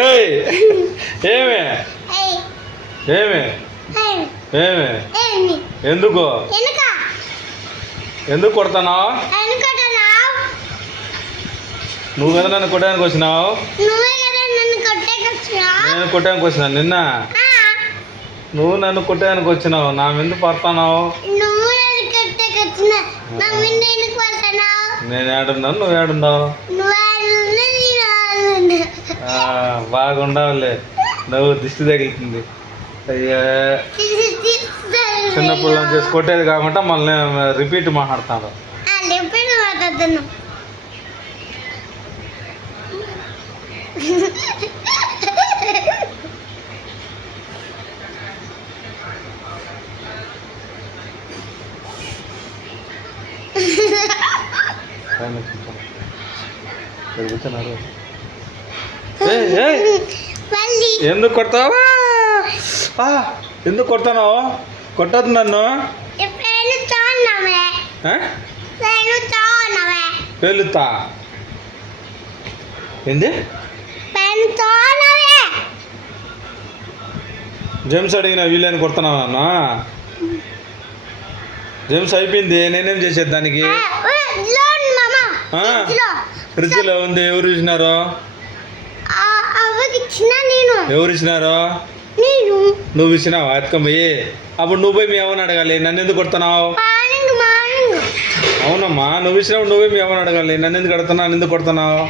ఏయ్ ఏమే ఏమే ఏమే ఎందుకు ఎందుకు కొడతానావు? నువ్వు కదా నన్ను కొట్టడానికి వచ్చినావు. నేను కొట్టడానికి వచ్చినా నిన్న. నువ్వు నన్ను కొట్టడానికి వచ్చినావు. నా మీద పడతానావు. నేను ఏడున్నాను, నువ్వు ఏడున్నావు. బాగుండవులే. నువ్వు దిష్టి తగిలింది. అయ్యా చిన్నప్పుడు చేసి కొట్టేది కాకుండా మళ్ళీ రిపీట్ మాట్లాడతాను. ఎందుకు కొడతావు? ఎందుకు కొడతాను? కొట్టద్దు నన్ను. పేలుతా ఏంది? జేమ్స్ అడిగిన వీళ్ళని కొడుతున్నావు అన్న. జేమ్స్ అయిపోయింది. నేనేం చేసేది దానికి? ఫ్రిడ్జ్లో ఉంది. ఎవరు ఇచ్చినారు? ఎవరు ఇచ్చినారు? నువ్వు ఇచ్చినావు. ఎత్తుకొని అప్పుడు నువ్వు పోయి మీ ఎవరిని అడగాలి. నన్ను ఎందుకు కొడుతున్నావు? అవునమ్మా, నువ్వు ఇచ్చినప్పుడు నువ్వే మీ ఎవరిని అడగాలి. నన్ను ఎందుకు అడుగుతున్నావు? నన్ను ఎందుకు కొడుతున్నావు?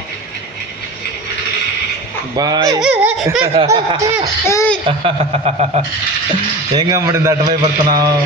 బాయ్. ఏం కనబడింది? అటు భయపడుతున్నావు.